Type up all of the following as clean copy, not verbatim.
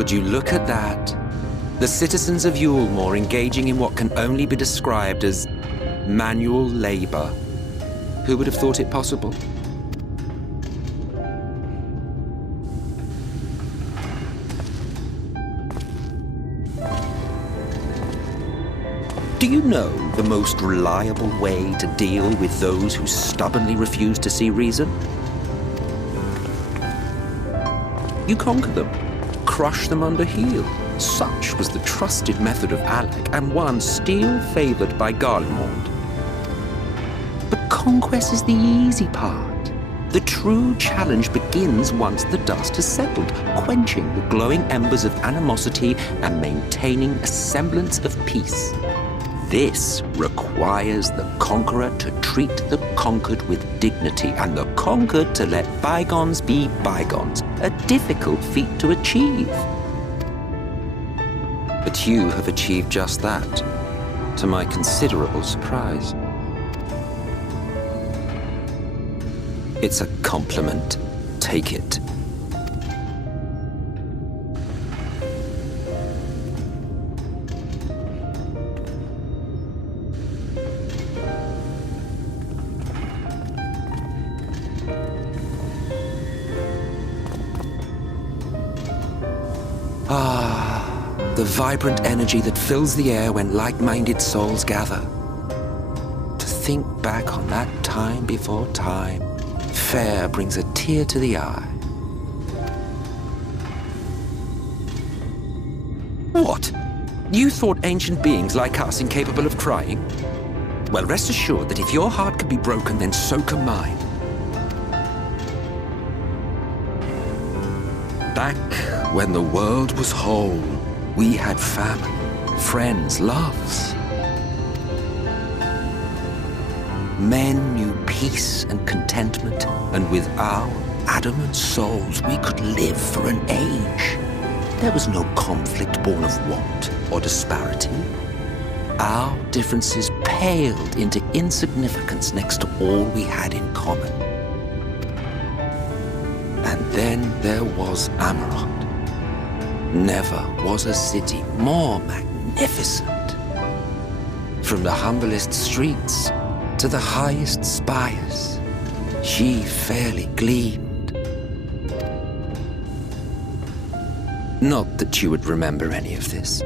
Would you look at that? The citizens of Yulemore engaging in what can only be described as manual labor. Who would have thought it possible? Do you know the most reliable way to deal with those who stubbornly refuse to see reason? You conquer them, crush them under heel. Such was the trusted method of Alec, and one still favored by Garlemald. But conquest is the easy part. The true challenge begins once the dust has settled, quenching the glowing embers of animosity and maintaining a semblance of peace. This requires the conqueror to treat the conquered with dignity, and the conquered to let bygones be bygones, a difficult feat to achieve. But you have achieved just that, to my considerable surprise. It's a compliment. Take it. The vibrant energy that fills the air when like-minded souls gather. To think back on that time before time, fair brings a tear to the eye. What? You thought ancient beings like us incapable of crying? Well, rest assured that if your heart can be broken, then so can mine. Back when the world was whole, we had family, friends, loves. Men knew peace and contentment, and with our adamant souls, we could live for an age. There was no conflict born of want or disparity. Our differences paled into insignificance next to all we had in common. And then there was Amarok. Never was a city more magnificent. From the humblest streets to the highest spires, she fairly gleamed. Not that you would remember any of this.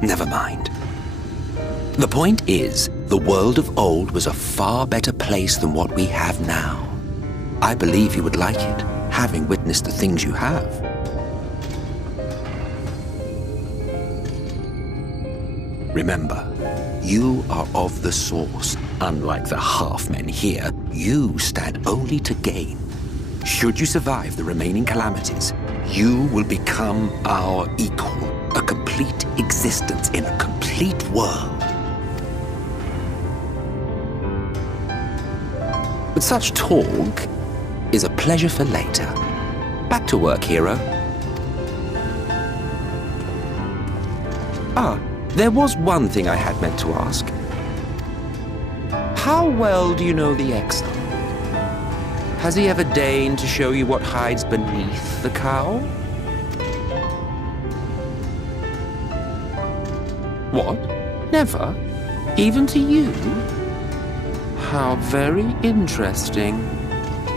Never mind. The point is, the world of old was a far better place than what we have now. I believe you would like it, having witnessed the things you have. Remember, you are of the source. Unlike the half-men here, you stand only to gain. Should you survive the remaining calamities, you will become our equal, a complete existence in a complete world. But such talk is a pleasure for later. Back to work, hero. There was one thing I had meant to ask. How well do you know the Exile? Has he ever deigned to show you what hides beneath the cowl? What? Never? Even to you? How very interesting.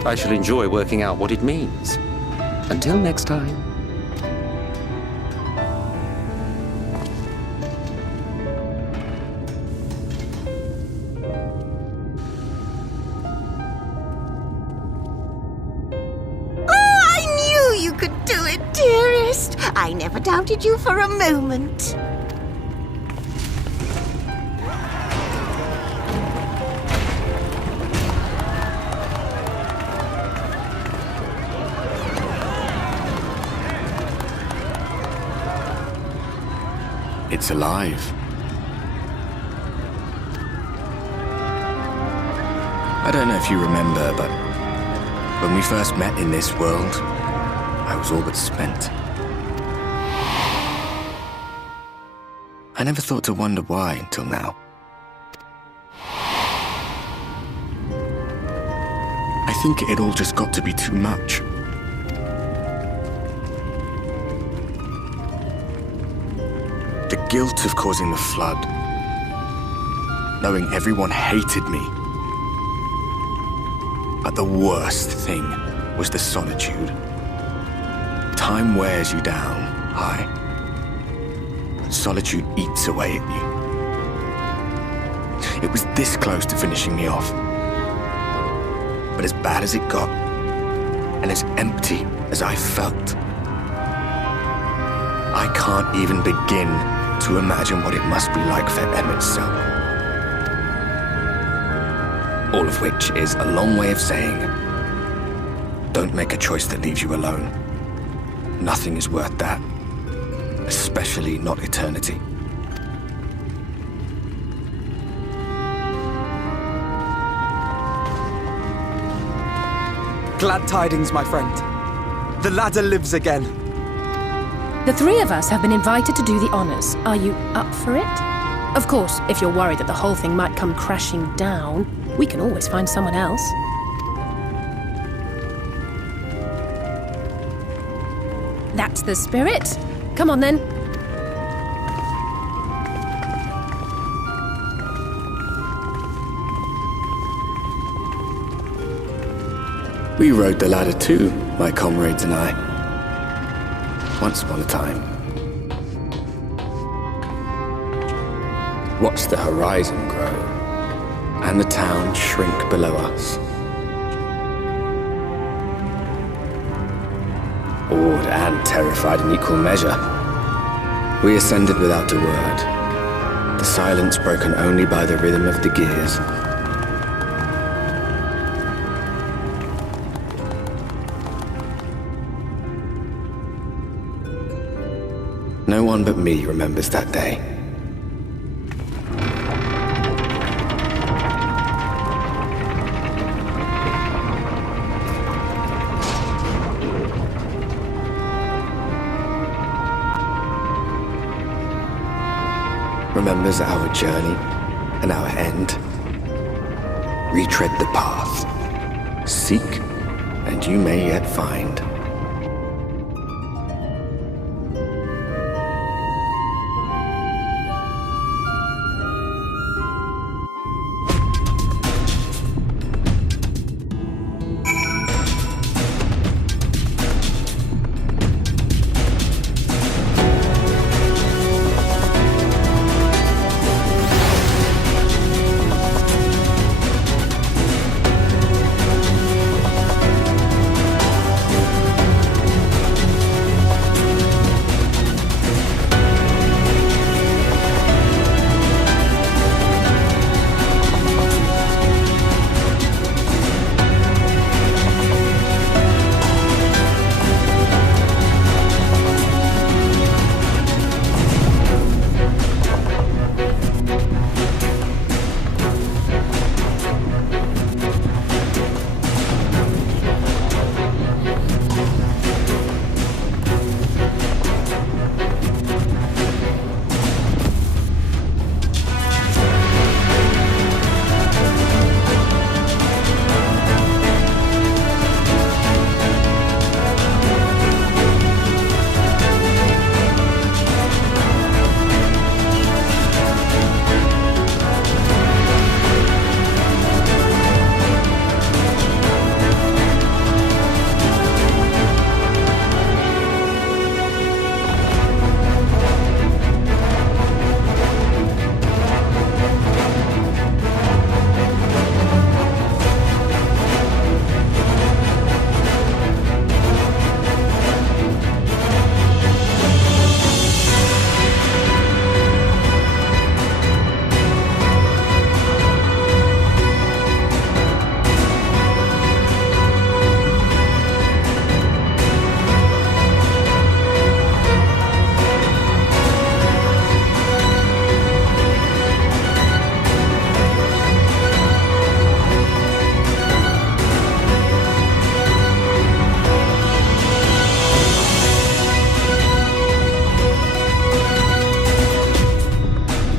I shall enjoy working out what it means. Until next time. I never doubted you for a moment. It's alive. I don't know if you remember, but when we first met in this world, I was all but spent. I never thought to wonder why until now. think it all just got to be too much. The guilt of causing the flood, knowing everyone hated me. But the worst thing was the solitude. Time wears you down, aye. Solitude eats away at you. It was this close to finishing me off. But as bad as it got, and as empty as I felt, I can't even begin to imagine what it must be like for Emmett's cell. All of which is a long way of saying, don't make a choice that leaves you alone. Nothing is worth that, especially not eternity. Glad tidings, my friend. The ladder lives again. The three of us have been invited to do the honors. Are you up for it? Of course, if you're worried that the whole thing might come crashing down, we can always find someone else. That's the spirit. Come on then. We rode the ladder too, my comrades and I. Once upon a time. Watched the horizon grow, and the town shrink below us. Awed and terrified in equal measure, we ascended without a word, the silence broken only by the rhythm of the gears. No one but me remembers that day. Remembers our journey and our end. Retread the path. Seek, and you may yet find.